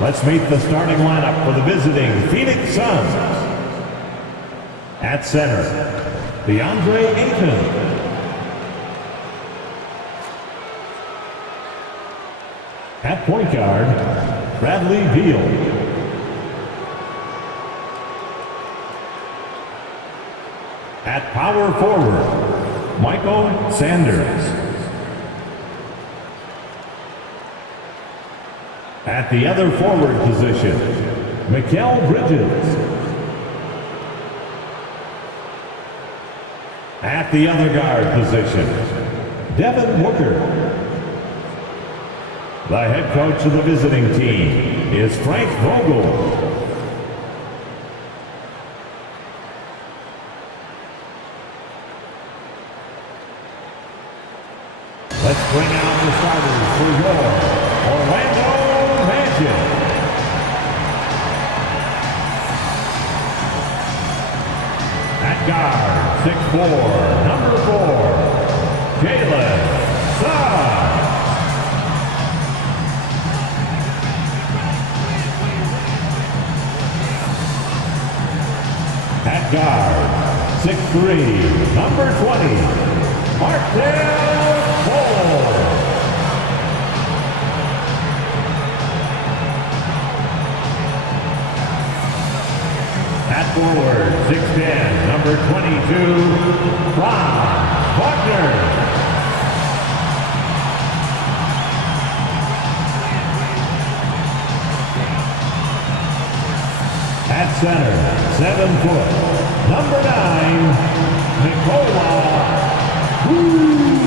Let's meet the starting lineup for the visiting Phoenix Suns. At center, DeAndre Ayton. At point guard, Bradley Beal. At power forward, Michael Sanders. At the other forward position, Mikal Bridges. At the other guard position, Devin Booker. The head coach of the visiting team is Frank Vogel. Let's bring out the starters for your Orlando Magic. At guard, 6'4", number 4, Jalen Suggs. At guard, 6'3", number 20, Markelle Fultz. At forward, 6'10", number 22, Franz Wagner. At center, 7 foot, number 9, Nikola Vucevic.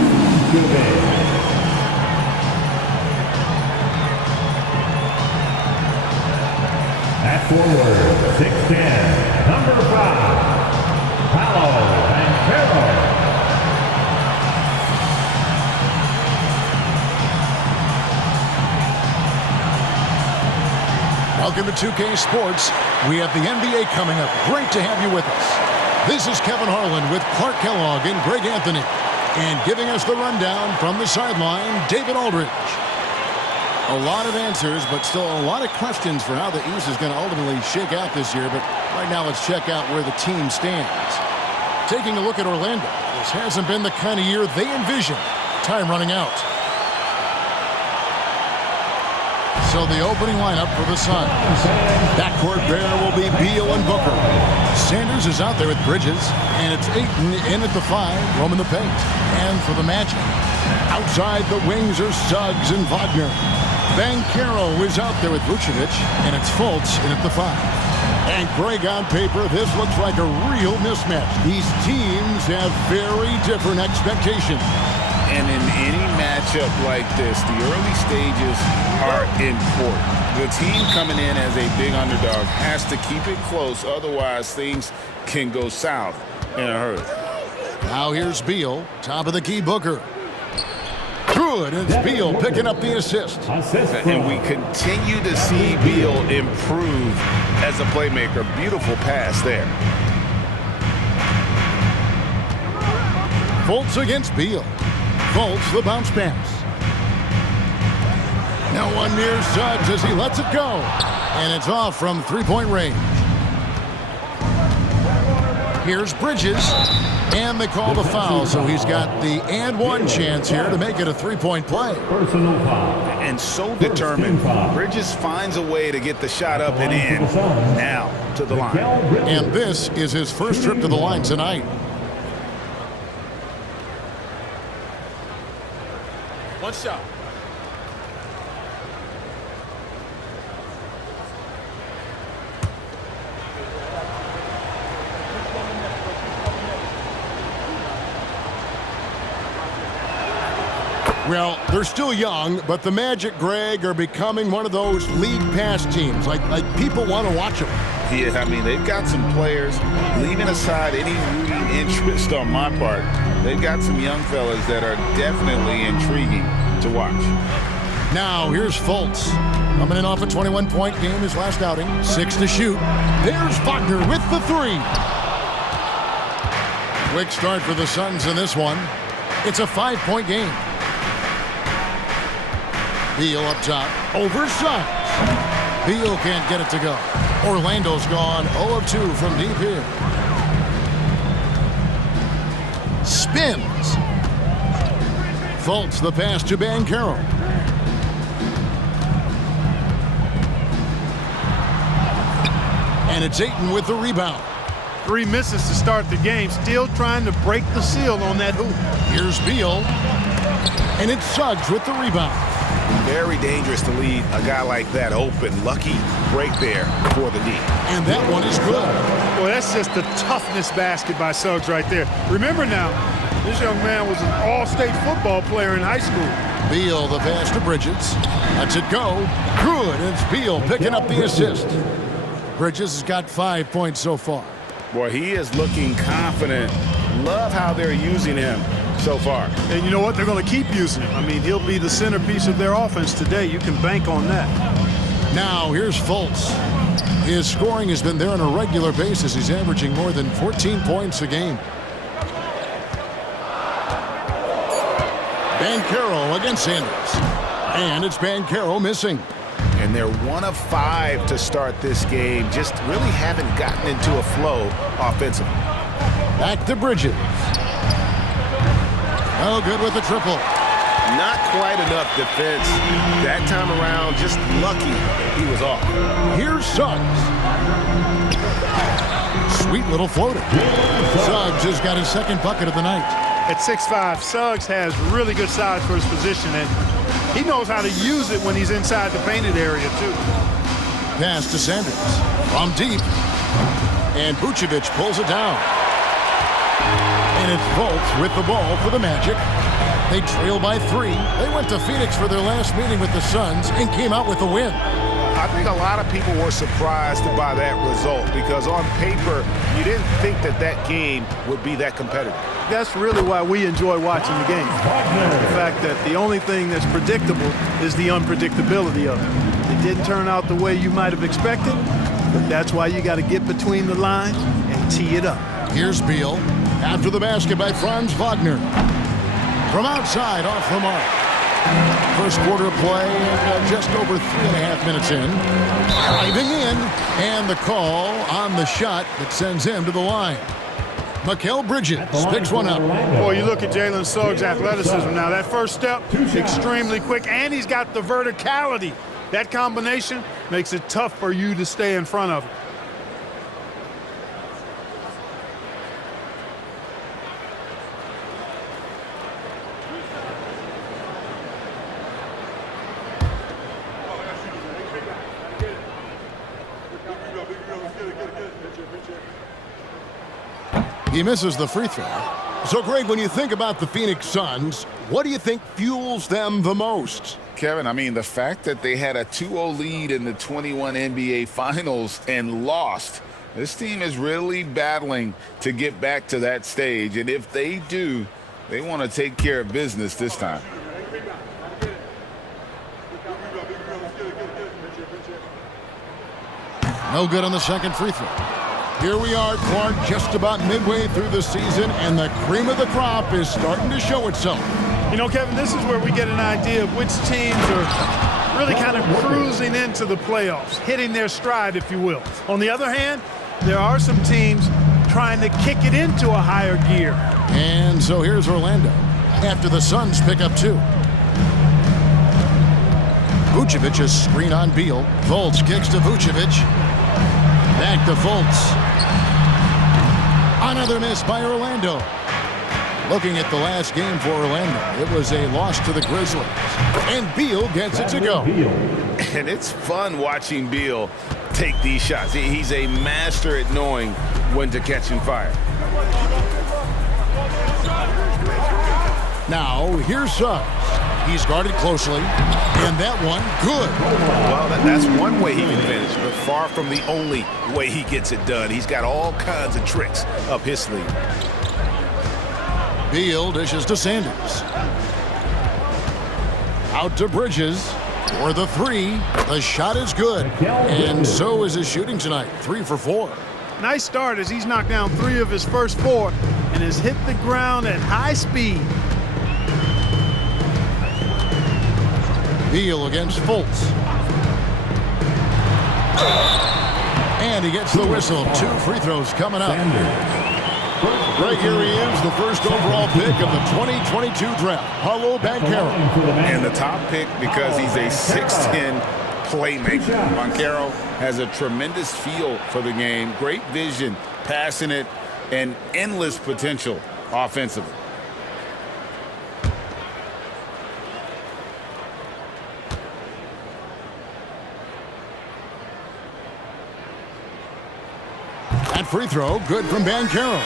At forward, 6'10", number 5, Paolo Banchero. Welcome to 2K Sports. We have the NBA coming up. Great to have you with us. This is Kevin Harlan with Clark Kellogg and Greg Anthony. And giving us the rundown from the sideline, David Aldridge. A lot of answers, but still a lot of questions for how the East is going to ultimately shake out this year. But right now, let's check out where the team stands. Taking a look at Orlando, this hasn't been the kind of year they envisioned. Time running out. So the opening lineup for the Suns. Backcourt there will be Beal and Booker. Sanders is out there with Bridges, and it's Ayton in at the 5, roaming the paint. And for the Magic, outside the wings are Suggs and Wagner. Banchero is out there with Vucevic, and it's Fultz in at the 5. And Greg, on paper, this looks like a real mismatch. These teams have very different expectations. And in any matchup like this, the early stages are important. The team coming in as a big underdog has to keep it close, otherwise things can go south in a hurry. Now here's Beal, top of the key, Booker. Good, and it's Beal picking up the assist. And we continue to see Beal improve as a playmaker. Beautiful pass there. Fultz against Beal. Fultz the bounce pass. No one near Suggs as he lets it go. And it's off from three-point range. Here's Bridges. And they call the foul, so he's got the and one chance here to make it a three-point play. Personal foul. And so determined. Bridges finds a way to get the shot up and in. Now to the line. And this is his first trip to the line tonight. One shot. Well, they're still young, but the Magic, Greg, are becoming one of those league pass teams. Like people want to watch them. Yeah, I mean, they've got some players, leaving aside any rooting interest on my part, they've got some young fellas that are definitely intriguing to watch. Now, here's Fultz. Coming in off a 21-point game his last outing. 6 to shoot. There's Wagner with the 3. Quick start for the Suns in this one. It's a 5-point game. Beal up top. Over Suggs. Beal can't get it to go. Orlando's gone 0 of 2 from deep here. Spins. Faults the pass to Banchero. And it's Ayton with the rebound. 3 misses to start the game. Still trying to break the seal on that hoop. Here's Beal. And it's Suggs with the rebound. Very dangerous to leave a guy like that open. Lucky break there for the D. And that one is good. Boy, that's just the toughness basket by Suggs right there. Remember now, this young man was an all-state football player in high school. Beal, the pass to Bridges. Lets it go. Good. And it's Beal picking up the assist. Bridges has got 5 points so far. Boy, he is looking confident. Love how they're using him so far. And you know what? They're going to keep using him. I mean, he'll be the centerpiece of their offense today. You can bank on that. Now, here's Fultz. His scoring has been there on a regular basis. He's averaging more than 14 points a game. Banchero against Sanders. And it's Banchero missing. And they're 1 of 5 to start this game. Just really haven't gotten into a flow offensively. Back to Bridges. Oh, good with the triple. Not quite enough defense. That time around, just lucky he was off. Here's Suggs. Sweet little floater. Suggs has got his second bucket of the night. At 6'5", Suggs has really good size for his position, and he knows how to use it when he's inside the painted area, too. Pass to Sanders. From deep. And Vucevic pulls it down. And it's Fultz with the ball for the Magic. They trail by 3. They went to Phoenix for their last meeting with the Suns and came out with a win. I think a lot of people were surprised by that result because on paper, you didn't think that that game would be that competitive. That's really why we enjoy watching the game. The fact that the only thing that's predictable is the unpredictability of it. It didn't turn out the way you might have expected, but that's why you got to get between the lines and tee it up. Here's Beal. After the basket by Franz Wagner. From outside, off the mark. First quarter of play, just over 3.5 minutes in. Driving in, and the call on the shot that sends him to the line. Mikal Bridges picks one up. Boy, you look at Jalen Suggs' athleticism now. That first step, extremely quick, and he's got the verticality. That combination makes it tough for you to stay in front of him. He misses the free throw. So, Greg, when you think about the Phoenix Suns, what do you think fuels them the most? Kevin, I mean, the fact that they had a 2-0 lead in the 21 NBA Finals and lost. This team is really battling to get back to that stage. And if they do, they want to take care of business this time. No good on the second free throw. Here we are, Clark, just about midway through the season, and the cream of the crop is starting to show itself. You know, Kevin, this is where we get an idea of which teams are really kind of cruising into the playoffs, hitting their stride, if you will. On the other hand, there are some teams trying to kick it into a higher gear. And so here's Orlando after the Suns pick up 2. Vucevic's screen on Beal. Fultz kicks to Vucevic. Back to Fultz. Another miss by Orlando. Looking at the last game for Orlando, it was a loss to the Grizzlies. And Beal gets it to go. And it's fun watching Beal take these shots. He's a master at knowing when to catch and fire. Now, here's Suggs. He's guarded closely, and that one, good. Well, that's one way he can finish, but far from the only way he gets it done. He's got all kinds of tricks up his sleeve. Beal dishes to Sanders. Out to Bridges for the 3. The shot is good, and so is his shooting tonight, 3 for 4. Nice start as he's knocked down 3 of his first 4 and has hit the ground at high speed. Beal against Fultz. And he gets the whistle. 2 free throws coming up. Right here he is, the first overall pick of the 2022 draft, Paolo Banchero. And the top pick because he's a 6'10 playmaker. Banchero has a tremendous feel for the game, great vision, passionate, and endless potential offensively. That free throw, good from Banchero.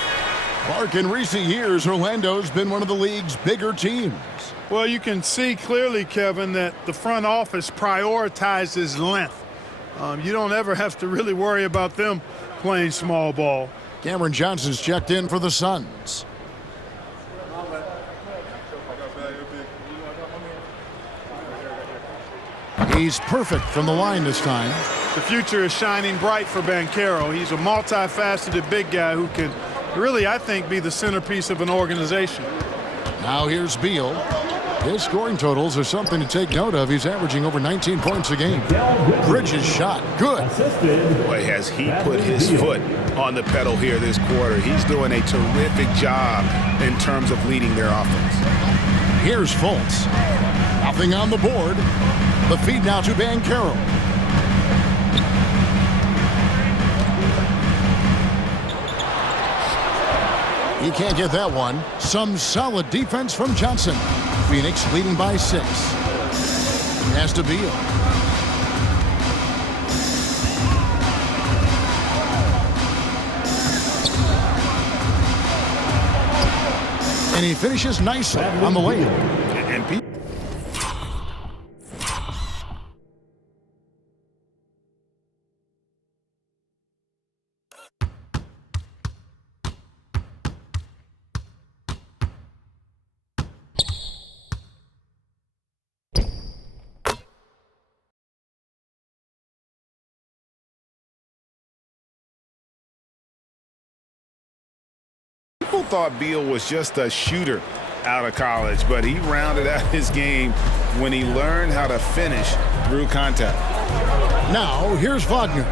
Clark, in recent years, Orlando's been one of the league's bigger teams. Well, you can see clearly, Kevin, that the front office prioritizes length. You don't ever have to really worry about them playing small ball. Cameron Johnson's checked in for the Suns. He's perfect from the line this time. The future is shining bright for Banchero. He's a multifaceted big guy who can really, I think, be the centerpiece of an organization. Now here's Beal. His scoring totals are something to take note of. He's averaging over 19 points a game. Bridges shot, good. Boy, has he put his foot on the pedal here this quarter. He's doing a terrific job in terms of leading their offense. Here's Fultz. Nothing on the board. The feed now to Banchero. He can't get that one. Some solid defense from Johnson. Phoenix leading by 6. Has to Beal. And he finishes nicely on the layup. And people thought Beal was just a shooter out of college, but he rounded out his game when he learned how to finish through contact. Now, here's Wagner.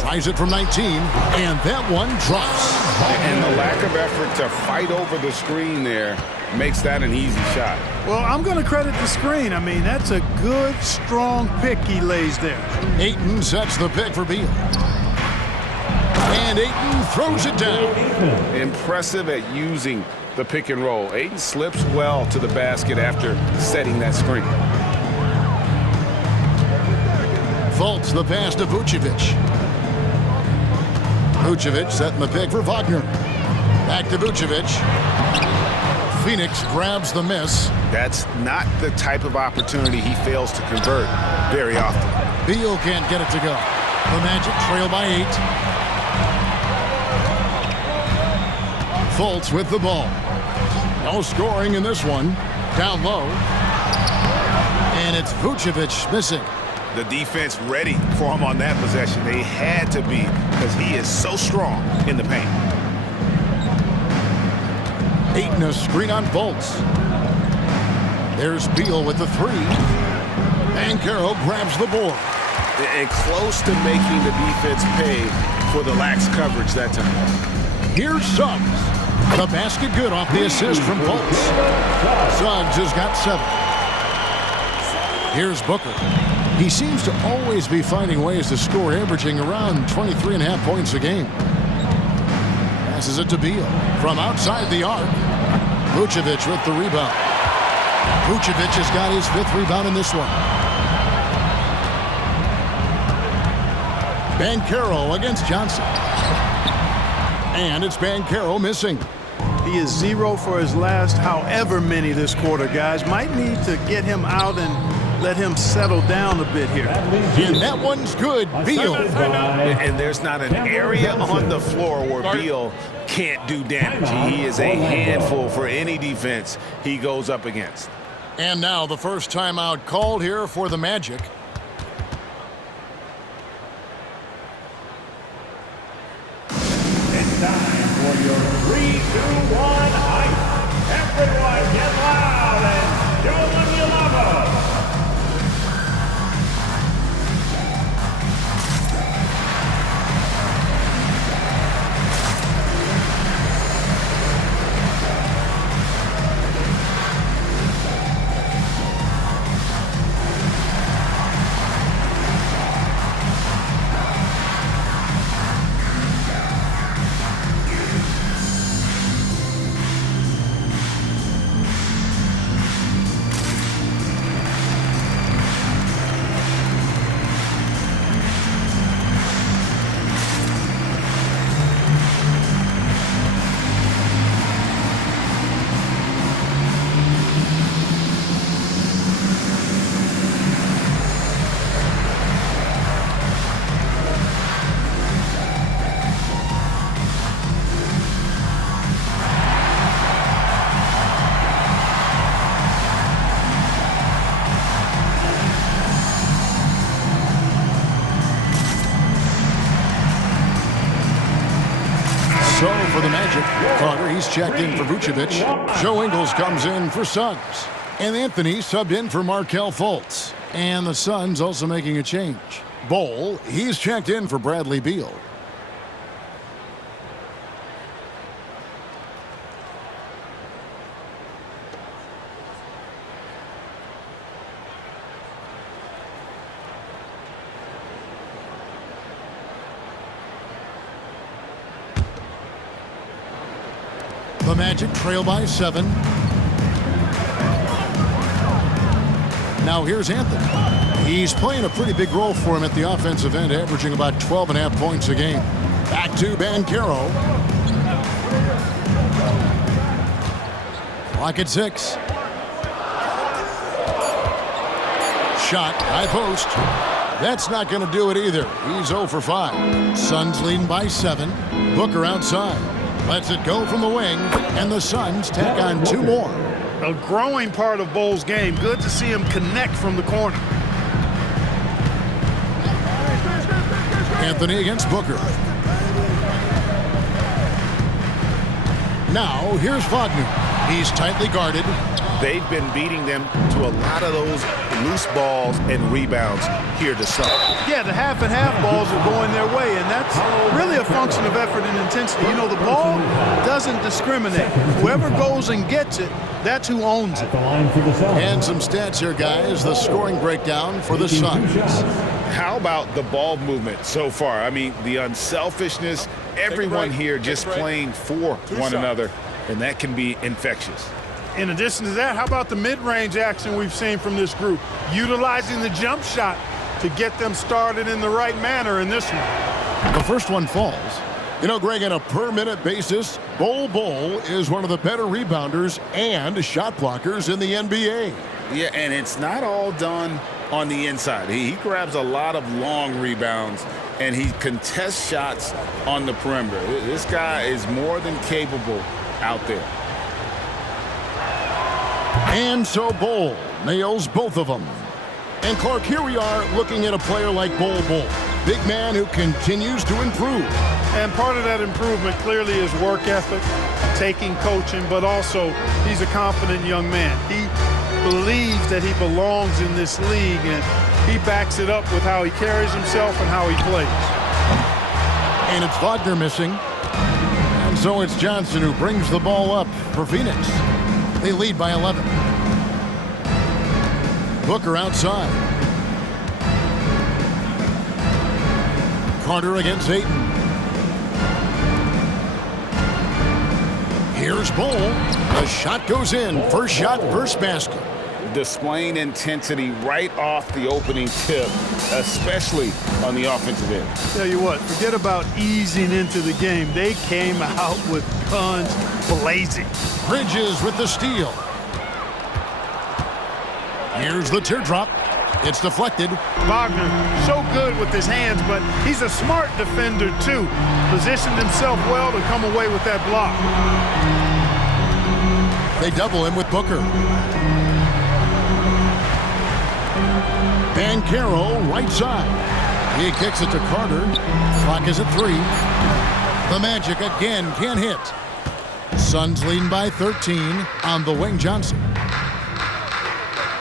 Tries it from 19, and that one drops. And the lack of effort to fight over the screen there makes that an easy shot. Well, I'm going to credit the screen. I mean, that's a good, strong pick he lays there. Ayton sets the pick for Beal. And Ayton throws it down. Impressive at using the pick and roll. Ayton slips well to the basket after setting that screen. Fultz the pass to Vucevic. Vucevic setting the pick for Wagner. Back to Vucevic. Phoenix grabs the miss. That's not the type of opportunity he fails to convert very often. Beal can't get it to go. The Magic trail by 8. Fultz with the ball. No scoring in this one. Down low. And it's Vucevic missing. The defense ready for him on that possession. They had to be because he is so strong in the paint. Ayton a screen on Fultz. There's Beal with the 3. Banchero grabs the board. And close to making the defense pay for the lax coverage that time. Here's Suggs. The basket good off the assist from Fultz. Suggs has got 7. Here's Booker. He seems to always be finding ways to score, averaging around 23.5 points a game. Passes it to Beal from outside the arc. Vucevic with the rebound. Vucevic has got his 5th rebound in this one. Banchero against Johnson. And it's Banchero missing. He is 0 for his last however many this quarter, guys. Might need to get him out and let him settle down a bit here. And that one's good. Beal. And there's not an area on the floor where Beal can't do damage. He is a handful for any defense he goes up against. And now the first timeout called here for the Magic. It's time for your 3, 2, 1 hype. Everyone get loud and show them you love them. for the Magic. Carter, he's checked in for Vucevic. Joe Ingles comes in for Suggs. And Anthony subbed in for Markelle Fultz. And the Suns also making a change. Bol, he's checked in for Bradley Beal. The Magic trail by 7. Now here's Anthony. He's playing a pretty big role for him at the offensive end, averaging about 12.5 points a game. Back to Banchero. Clock at 6. Shot, high post. That's not going to do it either. He's 0 for 5. Suns leading by 7. Booker outside. Lets it go from the wing, and the Suns tack on 2 more. A growing part of Bol's game. Good to see him connect from the corner. Anthony against Booker. Now, here's Wagner. He's tightly guarded. They've been beating them to a lot of those loose balls and rebounds here to start. Yeah, the half and half balls are going their way, and that's really a function of effort and intensity. You know, the ball doesn't discriminate. Whoever goes and gets it, that's who owns it. And some stats here, guys. The scoring breakdown for the Suns. How about the ball movement so far? I mean, the unselfishness, everyone here just playing for one another, and that can be infectious. In addition to that, how about the mid-range action we've seen from this group? Utilizing the jump shot to get them started in the right manner in this one. The first one falls. You know, Greg, on a per-minute basis, Bol is one of the better rebounders and shot blockers in the NBA. Yeah, and it's not all done on the inside. He grabs a lot of long rebounds, and he contests shots on the perimeter. This guy is more than capable out there. And so Bol nails both of them. And Clark, here we are looking at a player like Bol. Big man who continues to improve. And part of that improvement clearly is work ethic, taking coaching, but also he's a confident young man. He believes that he belongs in this league, and he backs it up with how he carries himself and how he plays. And it's Wagner missing. And so it's Johnson who brings the ball up for Phoenix. They lead by 11. Booker outside. Carter against Ayton. Here's Bol. The shot goes in. First shot, first basket. Displaying intensity right off the opening tip, especially on the offensive end. Tell you what, forget about easing into the game. They came out with guns blazing. Bridges with the steal. Here's the teardrop. It's deflected. Wagner, so good with his hands, but he's a smart defender, too. Positioned himself well to come away with that block. They double him with Booker. Banchero, right side. He kicks it to Carter. Clock is at 3. The Magic again can't hit. Suns leading by 13. On the wing, Johnson.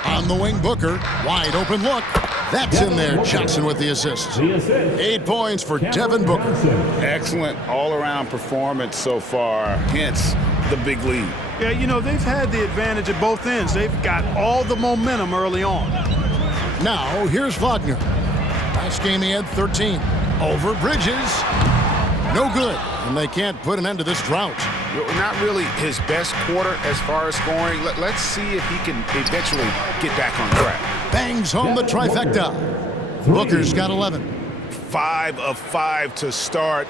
On the wing, Booker. Wide open look. That's in there. Johnson with the assist. 8 points for Devin Booker. Excellent all-around performance so far, hence the big lead. Yeah, you know, they've had the advantage at both ends. They've got all the momentum early on. Now, here's Wagner. Last game he had 13. Over Bridges. No good. And they can't put an end to this drought. Not really his best quarter as far as scoring. Let's see if he can eventually get back on track. Bangs home the trifecta. Booker's got 11. 5 of 5 to start.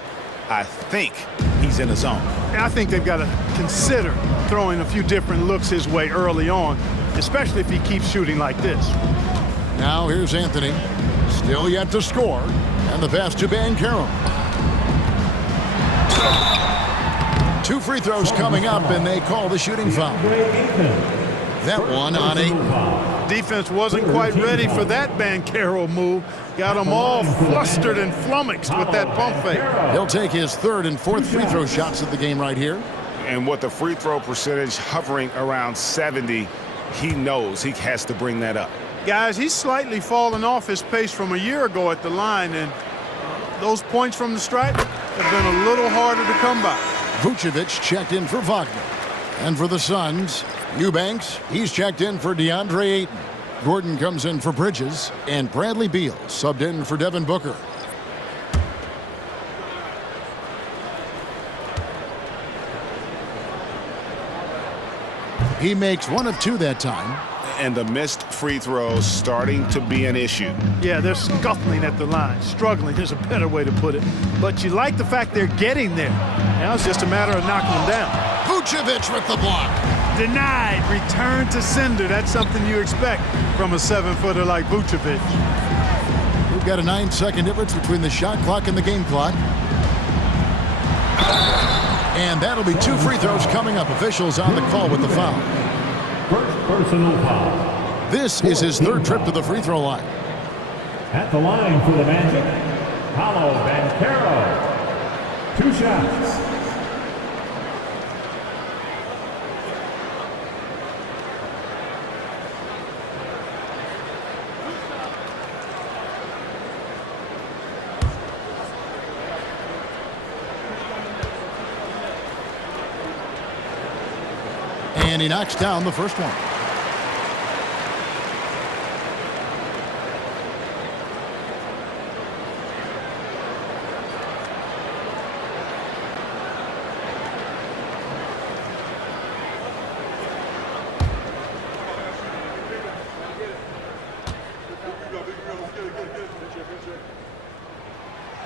I think he's in the zone. I think they've got to consider throwing a few different looks his way early on, especially if he keeps shooting like this. Now here's Anthony. Still yet to score. And the pass to Banchero. 2 free throws coming up, and they call the shooting foul. That one on 8. Defense wasn't quite ready for that Banchero move. Got them all flustered and flummoxed with that pump fake. He'll take his 3rd and 4th free throw shots of the game right here. And with the free throw percentage hovering around 70, he knows he has to bring that up. Guys, he's slightly fallen off his pace from a year ago at the line, and those points from the stripe have been a little harder to come by. Vucevic checked in for Wagner. And for the Suns, Eubanks, he's checked in for DeAndre Ayton. Gordon comes in for Bridges, and Bradley Beal subbed in for Devin Booker. He makes 1 of 2 that time. And the missed free throws starting to be an issue. Yeah, they're scuffling at the line. Struggling is a better way to put it. But you like the fact they're getting there. Now it's just a matter of knocking them down. Vucevic with the block. Denied. Return to sender. That's something you expect from a 7-footer like Vucevic. We've got a 9-second difference between the shot clock and the game clock. And that'll be 2 free throws coming up. Officials on the call with the foul. First personal foul. This is his 3rd trip to the free throw line. At the line for the Magic, Paolo Banchero. 2 shots. And he knocks down the first one.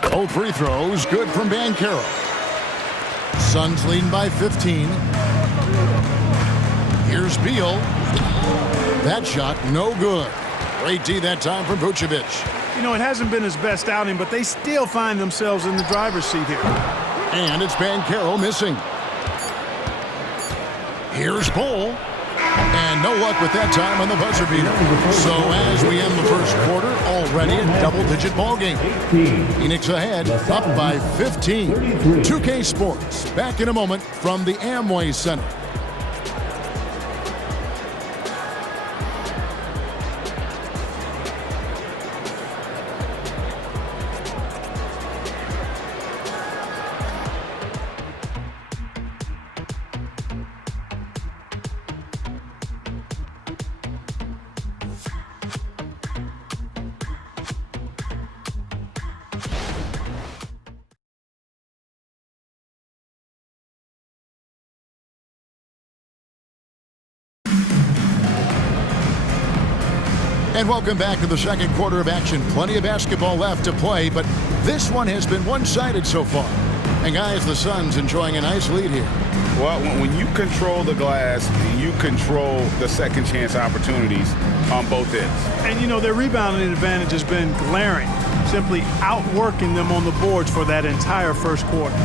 Both free throws good from Banchero. Suns leading by 15. Here's Beal. That shot, no good. Great D that time from Vucevic. You know, it hasn't been his best outing, but they still find themselves in the driver's seat here. And it's Banchero missing. Here's Bull. And no luck with that time on the buzzer beater. So as we end the first quarter, already a double-digit ball game. Phoenix ahead, up by 15. 2K Sports, back in a moment from the Amway Center. And welcome back to the second quarter of action. Plenty of basketball left to play, but this one has been one-sided so far. And guys, the Suns enjoying a nice lead here. Well, when you control the glass, you control the second chance opportunities on both ends. And, you know, their rebounding advantage has been glaring, simply outworking them on the boards for that entire first quarter.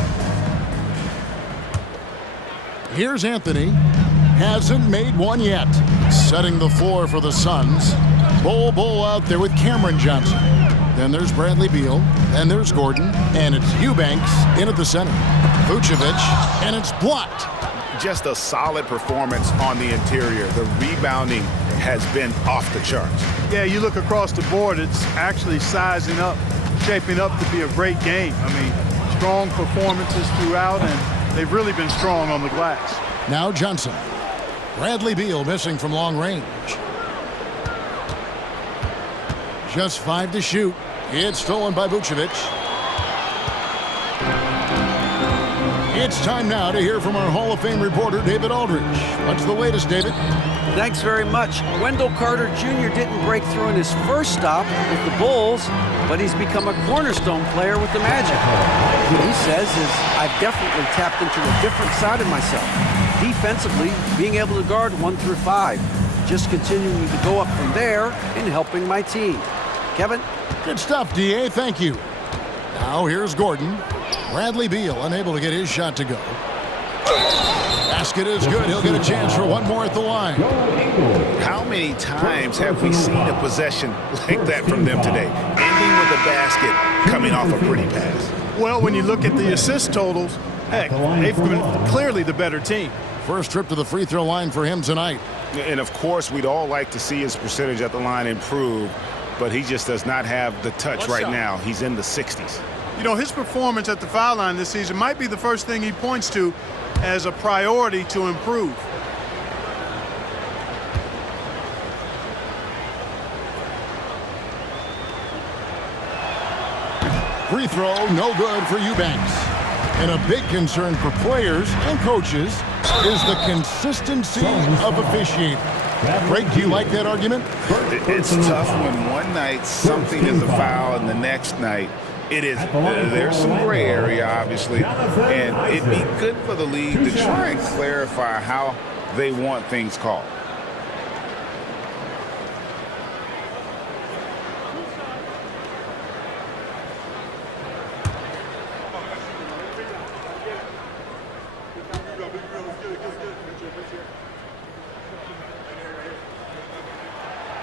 Here's Anthony. Hasn't made one yet. Setting the floor for the Suns. Bull out there with Cameron Johnson. Then there's Bradley Beal. Then there's Gordon. And it's Eubanks in at the center. Vucevic. And it's blocked. Just a solid performance on the interior. The rebounding has been off the charts. Yeah, you look across the board, it's actually sizing up, shaping up to be a great game. I mean, strong performances throughout, and they've really been strong on the glass. Now Johnson. Bradley Beal missing from long range. Just 5 to shoot. It's stolen by Vucevic. It's time now to hear from our Hall of Fame reporter, David Aldridge. What's the latest, David? Thanks very much. Wendell Carter Jr. didn't break through in his first stop with the Bulls, but he's become a cornerstone player with the Magic. What he says is, I've definitely tapped into a different side of myself. Defensively, being able to guard 1 through 5. Just continuing to go up from there and helping my team. Kevin? Good stuff, D.A. Thank you. Now here's Gordon. Bradley Beal unable to get his shot to go. basket is good. He'll get a chance for one more at the line. How many times have we seen a possession like that from them today? Ending with a basket, coming off a pretty pass. Well, when you look at the assist totals, heck, they've been clearly the better team. First trip to the free throw line for him tonight. And, of course, we'd all like to see his percentage at the line improve, but he just does not have the touch right now. He's in the 60s. You know, his performance at the foul line this season might be the first thing he points to as a priority to improve. Free throw, no good for Eubanks. And a big concern for players and coaches is the consistency of officiating. Greg, do you like that argument? It's tough when one night something is a foul and the next night it isn't. There's some gray area, obviously, and it'd be good for the league to try and clarify how they want things called.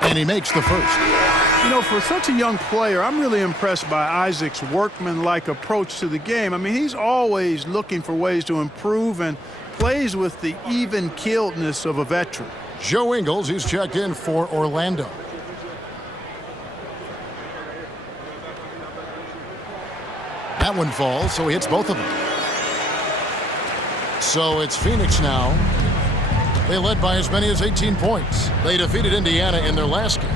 And he makes the first. You know, for such a young player, I'm really impressed by Isaac's workman-like approach to the game. I mean, he's always looking for ways to improve and plays with the even-keeledness of a veteran. Joe Ingles, he's checked in for Orlando. That one falls, so he hits both of them. So it's Phoenix now. They led by as many as 18 points. They defeated Indiana in their last game.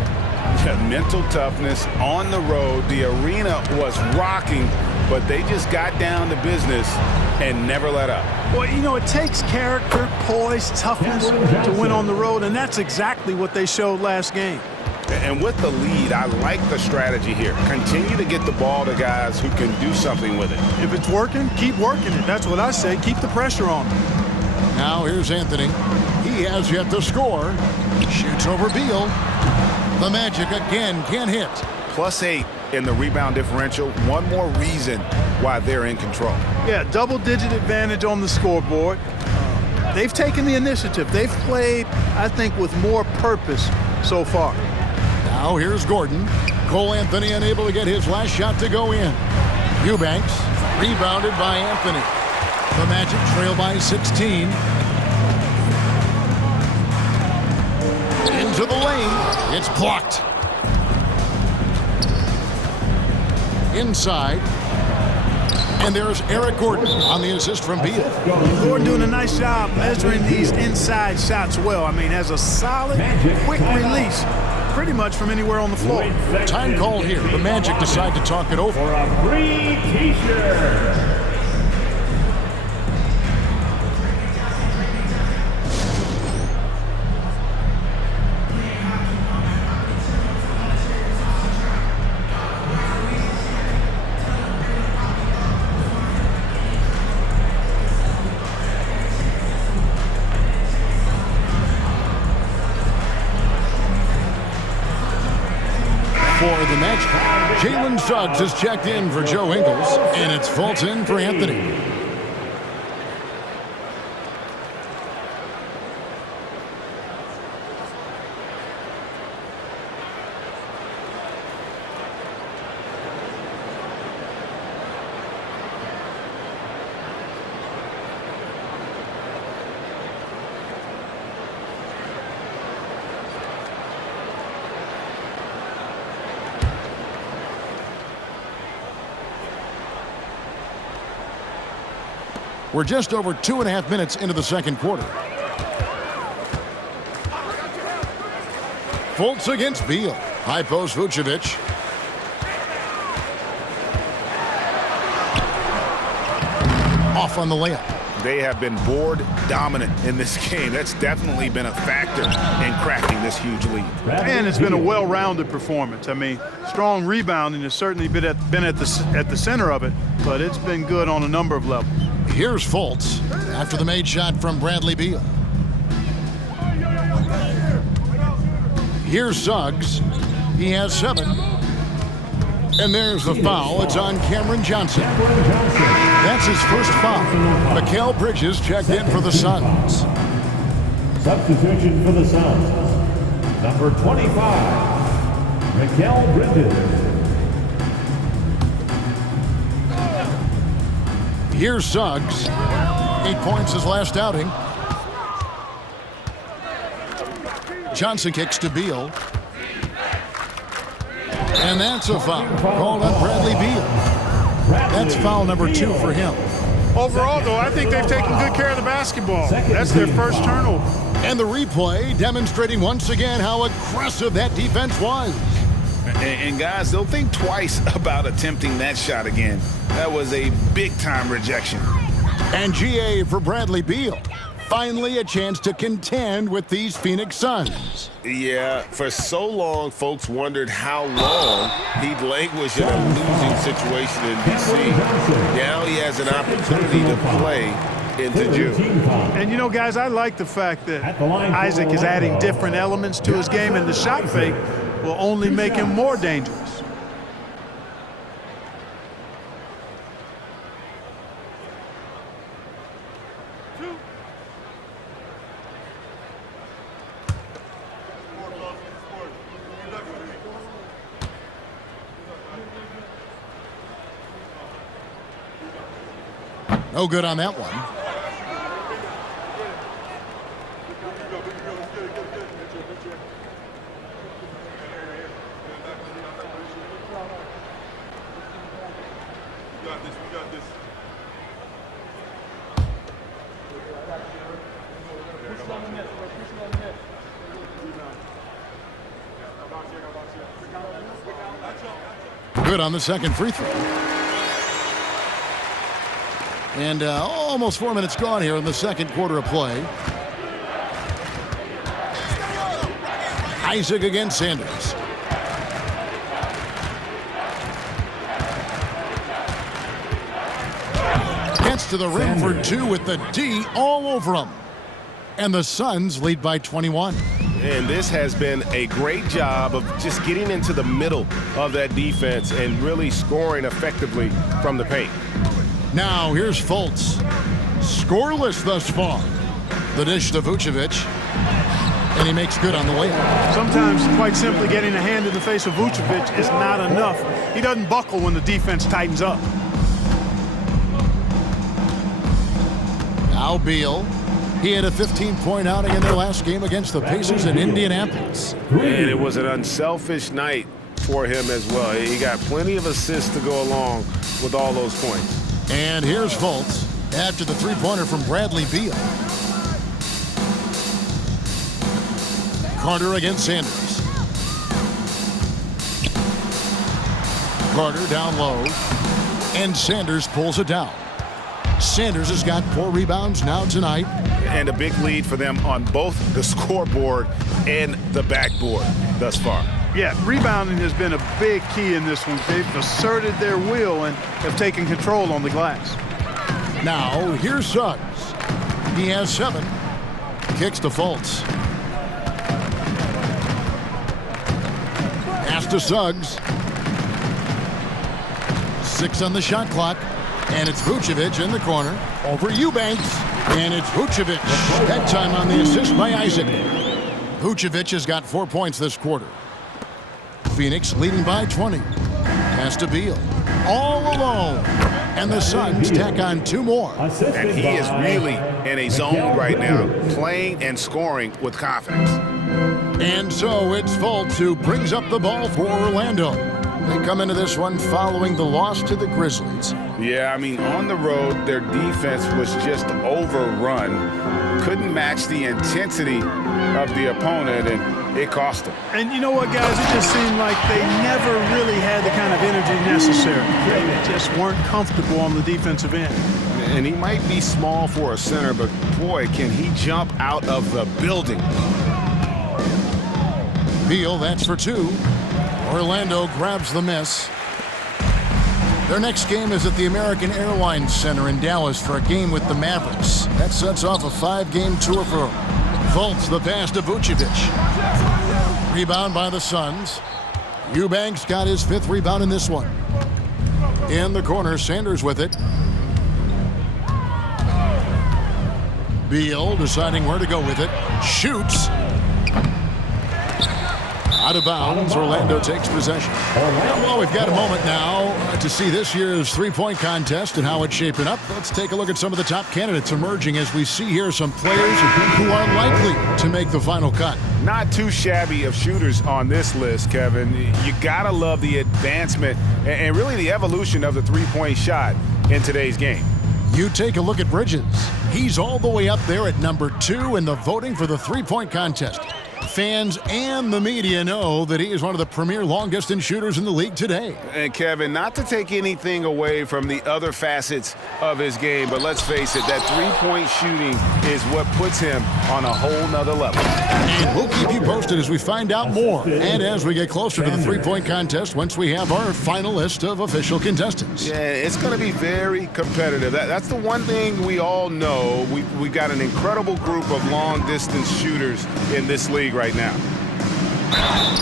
Mental toughness on the road. The arena was rocking, but they just got down to business and never let up. Well, you know, it takes character, poise, toughness to win on the road, and that's exactly what they showed last game. And with the lead, I like the strategy here. Continue to get the ball to guys who can do something with it. If it's working, keep working it. That's what I say. Keep the pressure on them. Now here's Anthony. He has yet to score. Shoots over Beal. The Magic again can't hit. +8 in the rebound differential. One more reason why they're in control. Yeah, double-digit advantage on the scoreboard. They've taken the initiative. They've played, I think, with more purpose so far. Now here's Gordon. Cole Anthony unable to get his last shot to go in. Eubanks rebounded by Anthony. The Magic trail by 16. Into the lane. It's blocked. Inside. And there's Eric Gordon on the assist from Beal. Gordon doing a nice job measuring these inside shots well. I mean, has a solid, quick release pretty much from anywhere on the floor. Time called here. The Magic decide to talk it over. For a free T-shirt. For the Magic, Jalen Suggs has checked in for Joe Ingles, and it's Fulton for Anthony. We're just over 2.5 minutes into the second quarter. Fultz against Beal. High post Vucevic. Off on the layup. They have been board dominant in this game. That's definitely been a factor in cracking this huge lead. And it's been a well-rounded performance. I mean, strong rebounding has certainly been at the center of it, but it's been good on a number of levels. Here's Fultz after the made shot from Bradley Beal. Here's Suggs. He has 7. And there's the foul. It's on Cameron Johnson. That's his first foul. Mikal Bridges checked in for the Suns. Substitution for the Suns. Number 25, Mikal Bridges. Here's Suggs. 8 points his last outing. Johnson kicks to Beal. And that's a foul called on Bradley Beal. That's foul number 2 for him. Overall, though, I think they've taken good care of the basketball. That's their first turnover. And the replay demonstrating once again how aggressive that defense was. And guys, they'll think twice about attempting that shot again. That was a big-time rejection. And GA for Bradley Beal. Finally a chance to contend with these Phoenix Suns. Yeah, for so long, folks wondered how long he'd languish in a losing situation in D.C. Now he has an opportunity to play into June. And, you know, guys, I like the fact that Isaac is adding different elements to his game, and the shot fake will only make him more dangerous. No good on that one. Good on the second free throw. And almost 4 minutes gone here in the second quarter of play. Isaac against Sanders. Gets to the rim for 2 with the D all over him. And the Suns lead by 21. And this has been a great job of just getting into the middle of that defense and really scoring effectively from the paint. Now here's Fultz. Scoreless thus far. The dish to Vucevic. And he makes good on the layup. Sometimes, quite simply, getting a hand in the face of Vucevic is not enough. He doesn't buckle when the defense tightens up. Now Beal. He had a 15-point outing in their last game against the Pacers in Indianapolis. And it was an unselfish night for him as well. He got plenty of assists to go along with all those points. And here's Fultz after the three-pointer from Bradley Beal. Carter against Sanders. Carter down low. And Sanders pulls it down. Sanders has got 4 rebounds now tonight. And a big lead for them on both the scoreboard and the backboard thus far. Yeah, rebounding has been a big key in this one. They've asserted their will and have taken control on the glass. Now, here's Suggs. He has 7. Kicks to Fultz. Pass to Suggs. 6 on the shot clock. And it's Vucevic in the corner. Over Eubanks. And it's Vucevic. That time on the assist by Isaac. Vucevic has got 4 points this quarter. Phoenix leading by 20. Pass to Beal. All alone. And the Suns tack on 2 more. And he is really in a zone right now, playing and scoring with confidence. And so it's Fultz who brings up the ball for Orlando. They come into this one following the loss to the Grizzlies. Yeah, I mean, on the road, their defense was just overrun. Couldn't match the intensity of the opponent, and it cost them. And you know what, guys? It just seemed like they never really had the kind of energy necessary. They just weren't comfortable on the defensive end. And he might be small for a center, but boy, can he jump out of the building. Beal, that's for 2. Orlando grabs the miss. Their next game is at the American Airlines Center in Dallas for a game with the Mavericks. That sets off a 5-game tour for Fultz, the pass to Vucevic. Rebound by the Suns. Eubanks got his 5th rebound in this one. In the corner, Sanders with it. Beal deciding where to go with it. Shoots. Out of bounds. Orlando takes possession. Well, we've got a moment now to see this year's three-point contest and how it's shaping up. Let's take a look at some of the top candidates emerging as we see here some players who are likely to make the final cut. Not too shabby of shooters on this list, Kevin. You gotta love the advancement and really the evolution of the three-point shot in today's game. You take a look at Bridges. He's all the way up there at number 2 in the voting for the three-point contest. Fans and the media know that he is one of the premier long-distance shooters in the league today. And Kevin, not to take anything away from the other facets of his game, but let's face it, that three-point shooting is what puts him on a whole nother level. And we'll keep you posted as we find out more and as we get closer to the three-point contest once we have our final list of official contestants. Yeah, it's going to be very competitive. That's the one thing we all know. We've got an incredible group of long-distance shooters in this league right now.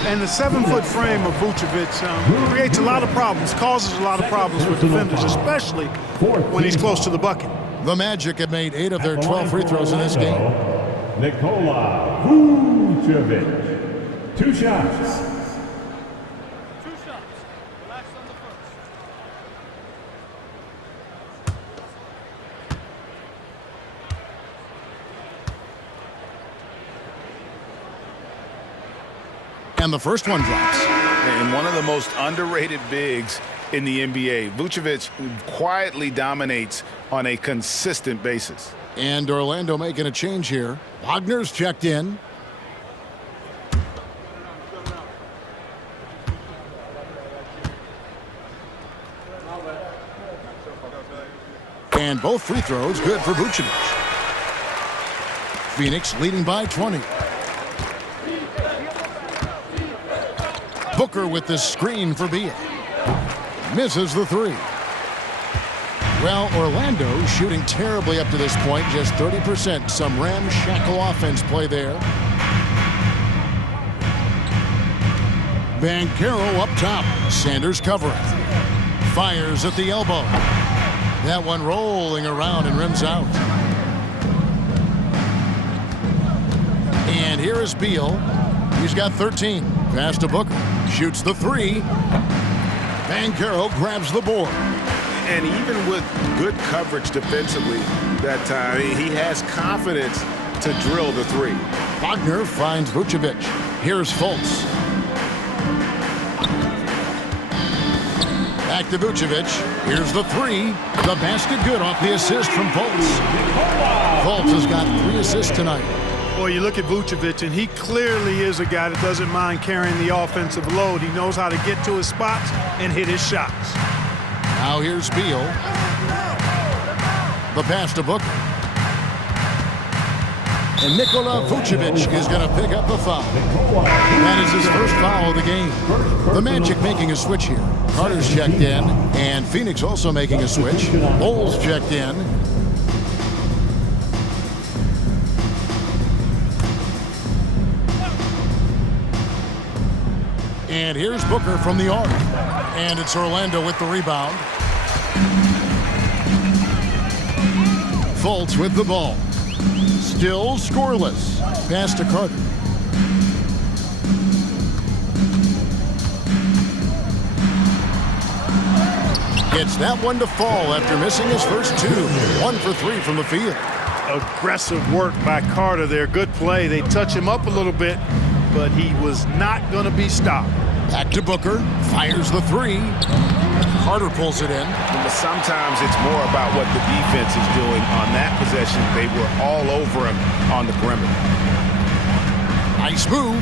And the 7-foot frame of Vucevic creates a lot of problems, causes a lot of problems for defenders, especially when he's close to the bucket. The Magic have made 8 of their 12 free throws in this game. Nikola Vucevic. 2 shots. And the first one drops. And one of the most underrated bigs in the NBA. Vucevic quietly dominates on a consistent basis. And Orlando making a change here. Wagner's checked in. And both free throws good for Vucevic. Phoenix leading by 20. Booker with the screen for Beal. Misses the 3. Well, Orlando shooting terribly up to this point, just 30%. Some ramshackle offense play there. Banchero up top. Sanders covering. Fires at the elbow. That one rolling around and rims out. And here is Beal. He's got 13. Pass to Booker. Shoots the 3. Banchero grabs the board. And even with good coverage defensively that time, he has confidence to drill the 3. Wagner finds Vucevic. Here's Fultz. Back to Vucevic. Here's the 3. The basket good off the assist from Fultz. Fultz has got 3 assists tonight. Boy, you look at Vucevic, and he clearly is a guy that doesn't mind carrying the offensive load. He knows how to get to his spots and hit his shots. Now here's Beal. The pass to Booker. And Nikola Vucevic is going to pick up the foul. That is his first foul of the game. The Magic making a switch here. Carter's checked in, and Phoenix also making a switch. Bulls checked in. And here's Booker from the arc. And it's Orlando with the rebound. Fultz with the ball. Still scoreless. Pass to Carter. Gets that one to fall after missing his first 2. 1 for 3 from the field. Aggressive work by Carter there. Good play. They touch him up a little bit, but he was not going to be stopped. Back to Booker. Fires the 3. Carter pulls it in. But sometimes it's more about what the defense is doing on that possession. They were all over him on the perimeter. Nice move.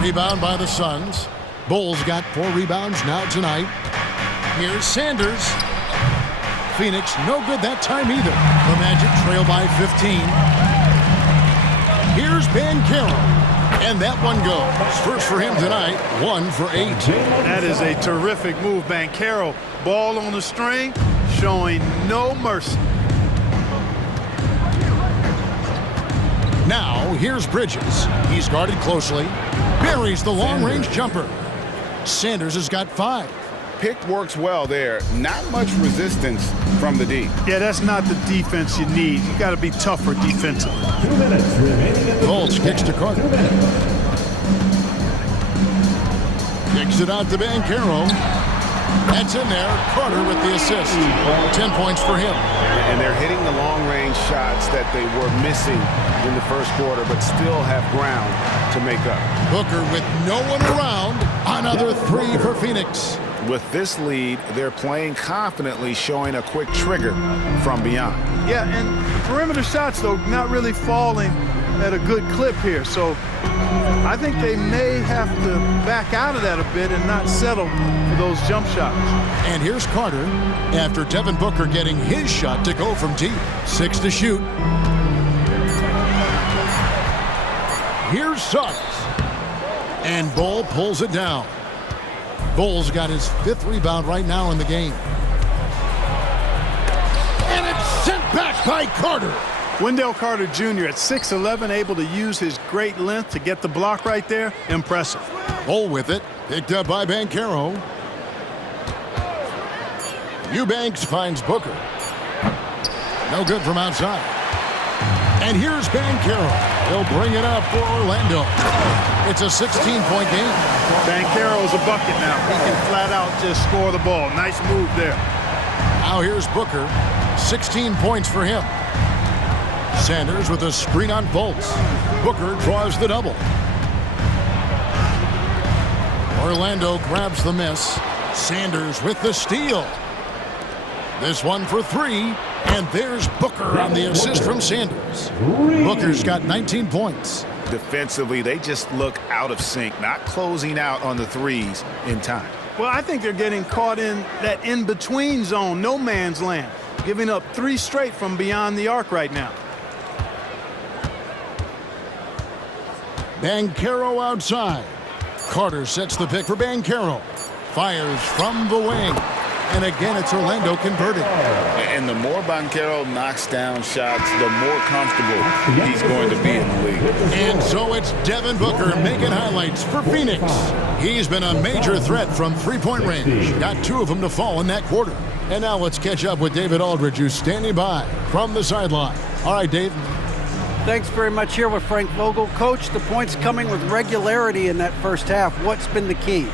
Rebound by the Suns. Bulls got 4 rebounds now tonight. Here's Sanders. Phoenix no good that time either. The Magic trail by 15. Here's Banchero. And that one goes. First for him tonight, 1 for 8. That is a terrific move. Banchero, ball on the string, showing no mercy. Now, here's Bridges. He's guarded closely. Buries the long-range jumper. Sanders has got 5. Pick works well there. Not much resistance from the D. Yeah, that's not the defense you need. You got to be tougher defensively. 2 minutes remaining in the Bolts kicks to Carter. 2 minutes. Kicks it out to Banchero. That's in there. Carter with the assist. 10 points for him. And they're hitting the long-range shots that they were missing in the first quarter, but still have ground to make up. Booker with no one around. Another 3 for Phoenix. With this lead, they're playing confidently, showing a quick trigger from beyond. Yeah, and perimeter shots, though, not really falling at a good clip here. So I think they may have to back out of that a bit and not settle for those jump shots. And here's Carter after Devin Booker getting his shot to go from deep. 6 to shoot. Here's Suggs. And Bull pulls it down. Bull's got his 5th rebound right now in the game. And it's sent back by Carter. Wendell Carter Jr. at 6'11", able to use his great length to get the block right there. Impressive. Bull with it. Picked up by Banchero. Eubanks finds Booker. No good from outside. And here's Banchero. He'll bring it up for Orlando. It's a 16-point game. Banchero's a bucket now. He can flat out just score the ball. Nice move there. Now here's Booker. 16 points for him. Sanders with a screen on Bolts. Booker draws the double. Orlando grabs the miss. Sanders with the steal. This one for 3. And there's Booker on the assist from Sanders. Booker's got 19 points. Defensively, they just look out of sync, not closing out on the threes in time. Well, I think they're getting caught in that in-between zone, no man's land, giving up 3 straight from beyond the arc right now. Banchero outside. Carter sets the pick for Banchero. Fires from the wing. And again, it's Orlando converting. And the more Banchero knocks down shots, the more comfortable he's going to be in the league. And so it's Devin Booker making highlights for Phoenix. He's been a major threat from 3-point range. Got 2 of them to fall in that quarter. And now let's catch up with David Aldridge, who's standing by from the sideline. All right, Dave. Thanks very much. Here with Frank Vogel. Coach, the points coming with regularity in that first half. What's been the key?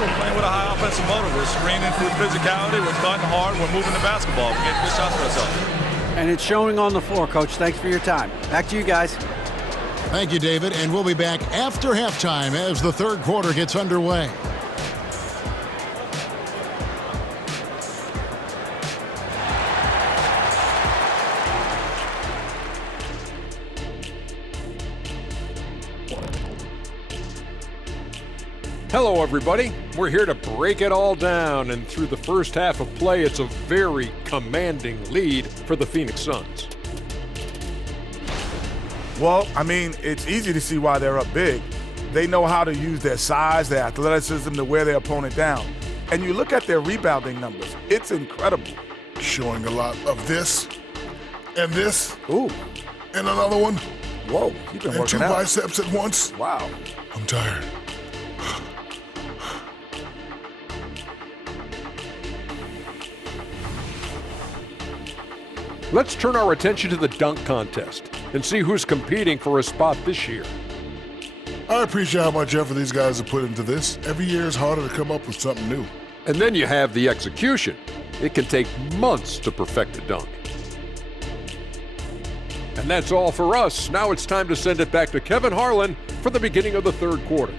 We're playing with a high offensive motor. We're screening through physicality. We're cutting hard. We're moving the basketball. We're getting good shots for ourselves. And it's showing on the floor, Coach. Thanks for your time. Back to you guys. Thank you, David. And we'll be back after halftime as the third quarter gets underway. Hello, everybody. We're here to break it all down, and through the first half of play, it's a very commanding lead for the Phoenix Suns. Well, I mean, it's easy to see why they're up big. They know how to use their size, their athleticism to wear their opponent down. And you look at their rebounding numbers, it's incredible. Showing a lot of this and this. Ooh. And another one. Whoa, you've been and working 2 out. biceps at once. Wow. I'm tired. Let's turn our attention to the dunk contest and see who's competing for a spot this year. I appreciate how much effort these guys have put into this. Every year is harder to come up with something new. And then you have the execution. It can take months to perfect a dunk. And that's all for us. Now it's time to send it back to Kevin Harlan for the beginning of the third quarter.